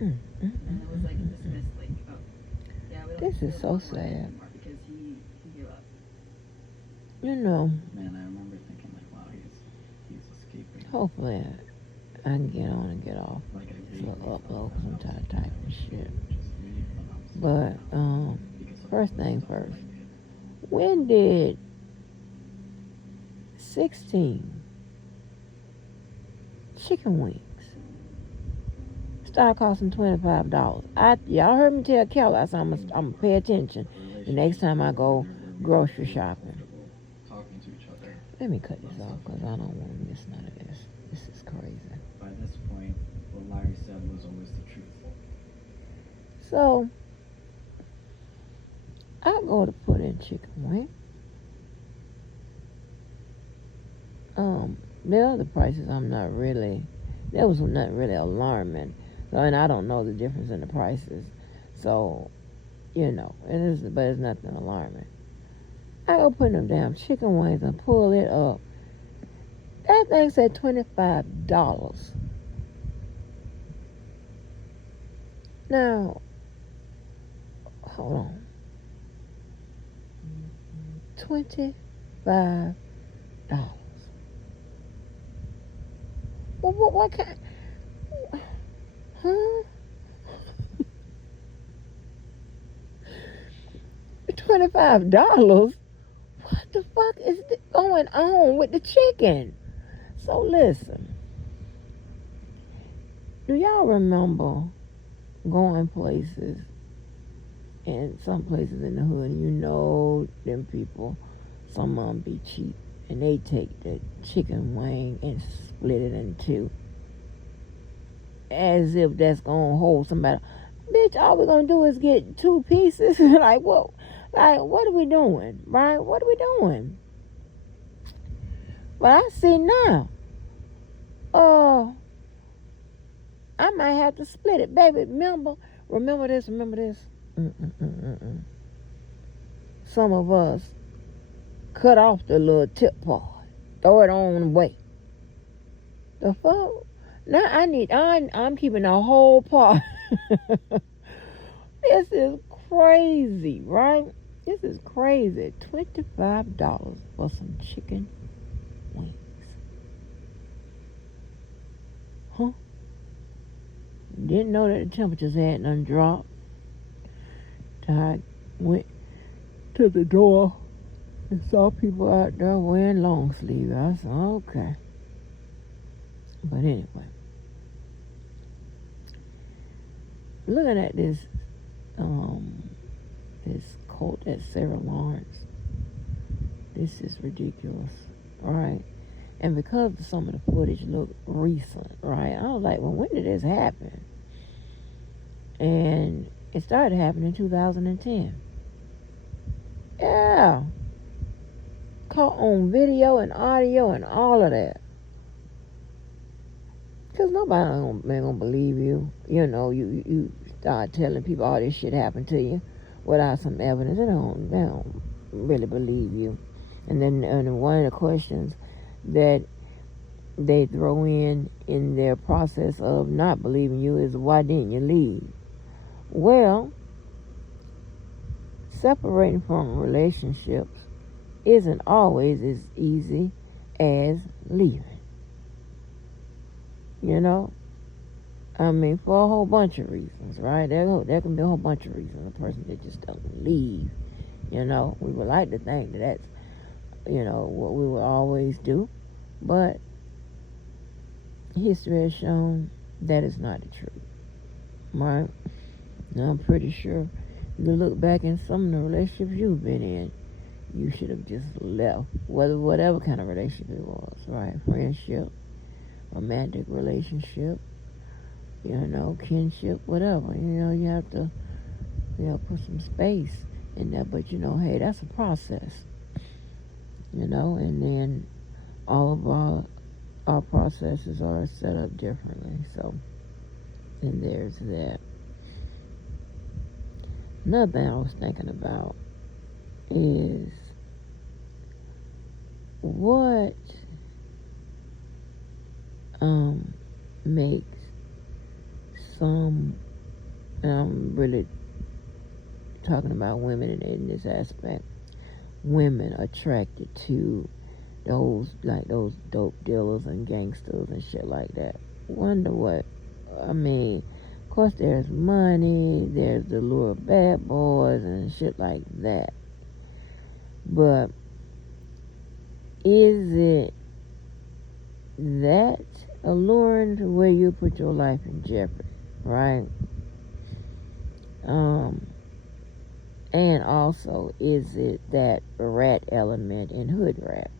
Mm, mm, mm, mm, mm. This is so sad. You know, Man, I remember thinking like, wow, he's escaping. hopefully I can get on and get off Like I this vaguely little felt upload that because I I'm was tired of that I typing was shit. able to just leave when I was But down because of all first the thing stuff that first, I did. when did 16 chicken wings start costing $25? Y'all heard me tell Kelly I said I'm gonna pay attention the next Relationships time I where go we felt grocery really shopping. comfortable talking to each other Let me cut about this off stuff because like I that. don't want to miss none of this. This is crazy. By this point, what Larry said was always the truth. So I go to put in chicken wing. The other prices I'm not really. There was not really alarming. So, and I don't know the difference in the prices. So it is, but it's nothing alarming. I go put them damn chicken wings and pull it up. That thing said $25. Now, hold on. $25. Well, what kind? Huh? $25? What the fuck is going on with the chicken? So listen, do y'all remember going places and some places in the hood? You know them people, some of them be cheap, and they take the chicken wing and split it in two, as if that's gonna hold somebody. Bitch, all we're gonna do is get two pieces. Like what? Like what are we doing, right? What are we doing? But I see now. Uh, I might have to split it, baby. Remember this. Remember this. Mm-mm-mm-mm. Some of us cut off the little tip part, throw it on away. The fuck? Now I'm keeping the whole part. This is crazy, right? This is crazy. $25 for some chicken wings. Huh? Didn't know that the temperatures hadn't undropped. I went to the door and saw people out there wearing long sleeves. I said, okay. But anyway, looking at um, this quote at Sarah Lawrence, this is ridiculous, right? And because some of the footage looked recent, right? I was like, well, when did this happen? And it started happening in 2010. Yeah, caught on video and audio and all of that. Because nobody ain't gonna believe you. You start telling people all this shit happened to you without some evidence. They don't really believe you. And one of the questions that they throw in their process of not believing you is, why didn't you leave? Well, separating from relationships isn't always as easy as leaving. You know, I mean, for a whole bunch of reasons, right? There can be a whole bunch of reasons a person that just doesn't leave. We would like to think that that's, what we would always do, but history has shown that is not the truth, right? Now, I'm pretty sure if you look back in some of the relationships you've been in, you should have just left, whatever kind of relationship it was, right? Friendship, romantic relationship, kinship, whatever. You have to, put some space in there. But hey, that's a process. And then all of our processes are set up differently. So, and there's that. Another thing I was thinking about is what makes some and I'm really talking about women in this aspect. Women attracted to those dope dealers and gangsters and shit like that. Wonder what? I mean, of course, there's money, there's the lure of bad boys and shit like that. But is it that alluring to where you put your life in jeopardy, right? And also, is it that rat element in hoodrat?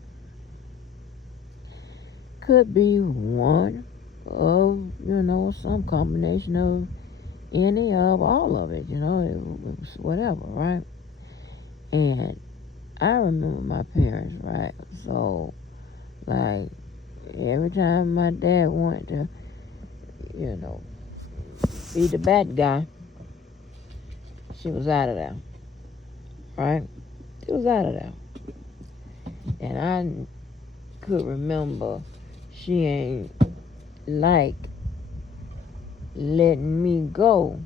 Could be one of, some combination of any of all of it, it was whatever, right? And I remember my parents, right? So, like, every time my dad wanted to, be the bad guy, she was out of there, right? She was out of there. And I could remember she ain't like letting me go,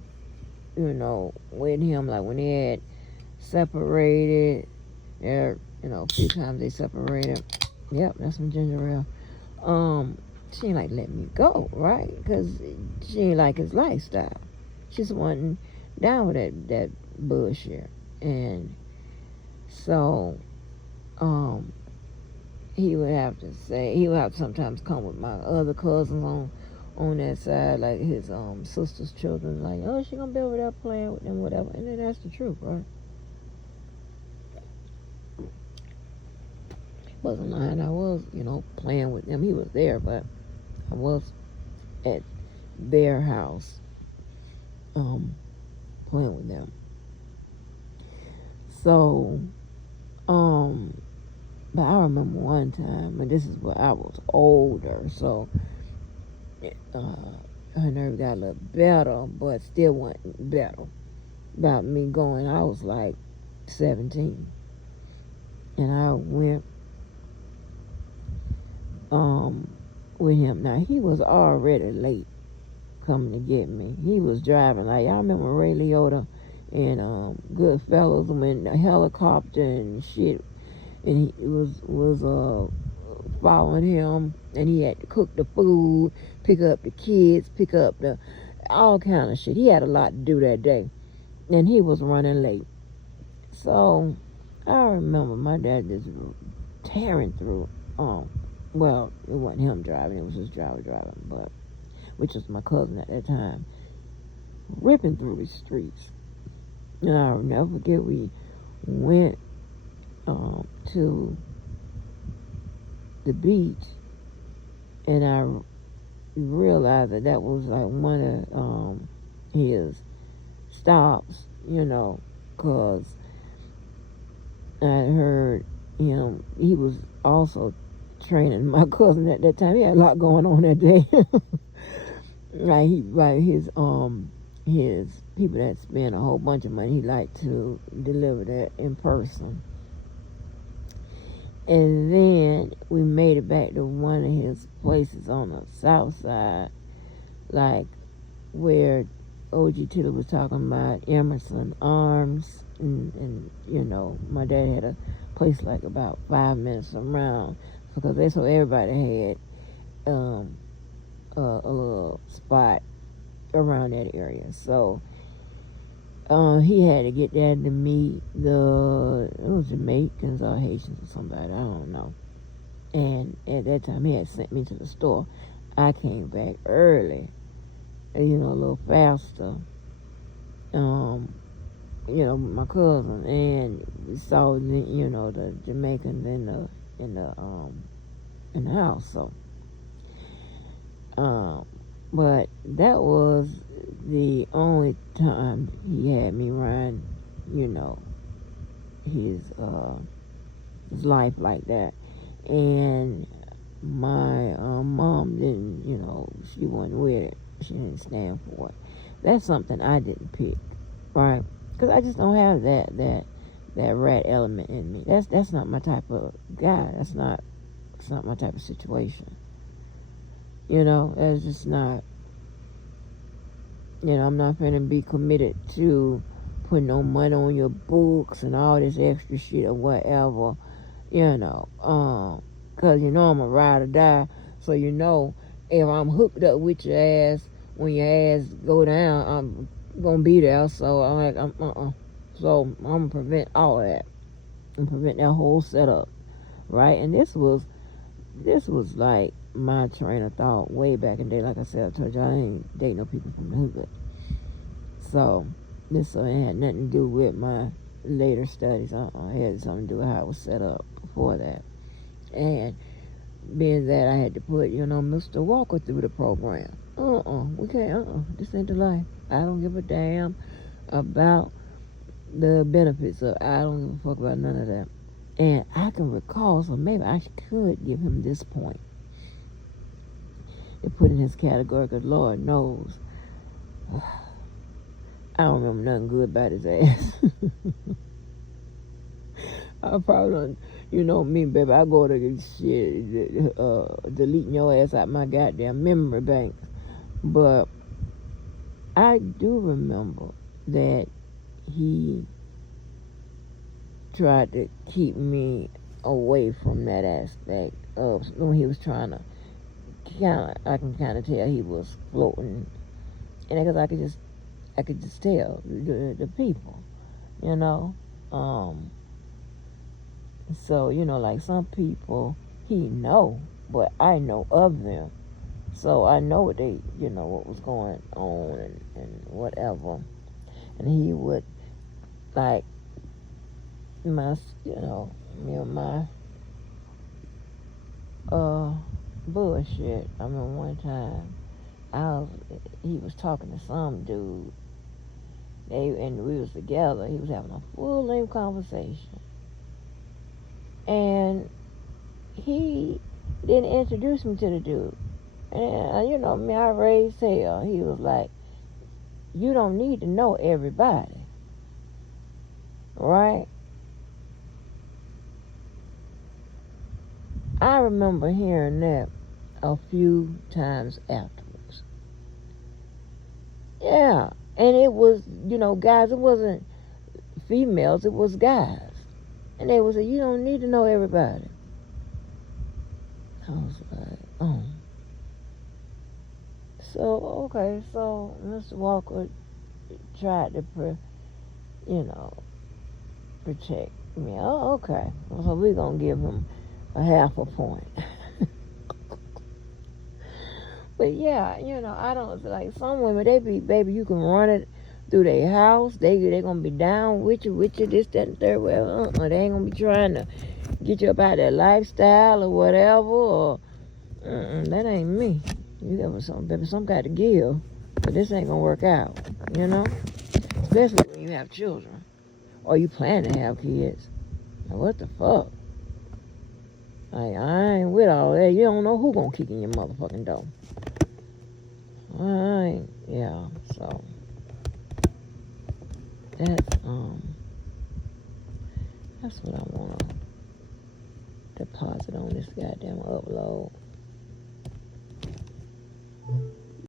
with him, like when they had separated. There, a few times they separated. Yep, that's some ginger ale. She ain't like let me go, right? Because she ain't like his lifestyle. She just wasn't down with that bullshit. And so, he would have to sometimes come with my other cousins on that side, like his sister's children, like, oh, she gonna be over there playing with them, whatever. And then that's the truth, right? Wasn't lying. I was, playing with them. He was there, but I was at their house, playing with them. So, but I remember one time, and this is when I was older, so her nerve got a little better, but still wasn't better. About me going, I was like 17, and I went with him. Now, he was already late coming to get me. He was driving, like, y'all remember Ray Liotta and Goodfellas when the helicopter and shit, and he was following him, and he had to cook the food, pick up the kids, pick up the all kind of shit. He had a lot to do that day, and he was running late. So I remember my dad just tearing through. Well, it wasn't him driving; it was his driver driving, but which was my cousin at that time, ripping through the streets. And I'll never forget, we went to the beach, and I realized that was like one of his stops, because I heard him. He was also training my cousin at that time. He had a lot going on that day. His people that spend a whole bunch of money, he liked to deliver that in person. And then we made it back to one of his places on the south side, like where OG Tiller was talking about Emerson Arms, and my dad had a place like about 5 minutes around, because that's so everybody had a little spot around that area. So he had to get there to meet it was Jamaicans or Haitians or somebody, I don't know. And at that time, he had sent me to the store. I came back early, a little faster, my cousin, and we saw the Jamaicans in the house. So, but that was the only time he had me run, his life like that. And my mom didn't, she wasn't with it. She didn't stand for it. That's something I didn't pick, right? Because I just don't have that rat element in me. That's not my type of guy. It's not my type of situation. That's just not. I'm not finna be committed to putting no money on your books and all this extra shit or whatever, cause I'm a ride or die. So if I'm hooked up with your ass when your ass go down, I'm gonna be there. So I'm like, So I'm gonna prevent all that and prevent that whole setup, right? And this was like my train of thought way back in the day. Like I said, I told you I ain't date no people from the hood. So this ain't had nothing to do with my later studies. I had something to do with how I was set up before that. And being that I had to put, Mr. Walker through the program. We can't, this ain't the life. I don't give a damn about the benefits of I don't give a fuck about none of that. And I can recall, so maybe I could give him this point to put in his category, because Lord knows I don't remember nothing good about his ass. I probably don't, me, baby, I go to shit, deleting your ass out my goddamn memory banks. But I do remember that he tried to keep me away from that aspect of when he was trying to I can kind of tell he was floating, and because I could just tell the people, you know. So like some people he know, but I know of them, so I know what they, what was going on and whatever, and he would like my, my bullshit. I mean, one time he was talking to some dude. And we was together. He was having a full length conversation, and he didn't introduce me to the dude. And me, I raised hell. He was like, "You don't need to know everybody, right?" I remember hearing that a few times afterwards. Yeah, and it was, guys. It wasn't females. It was guys, and they would say, "You don't need to know everybody." I was like, oh. So, okay, so Mr. Walker tried to, protect me. Oh, okay. So we're going to give him a half a point. But yeah, I don't, like some women, they be, baby, you can run it through their house. They going to be down with you, this, that, and third. Well, they ain't going to be trying to get you about their lifestyle or whatever, or that ain't me. You got some got to give, but this ain't gonna work out, especially when you have children or you plan to have kids. Now, what the fuck? Like, I ain't with all that. You don't know who gonna kick in your motherfucking door. Yeah. So that's what I wanna deposit on this goddamn upload.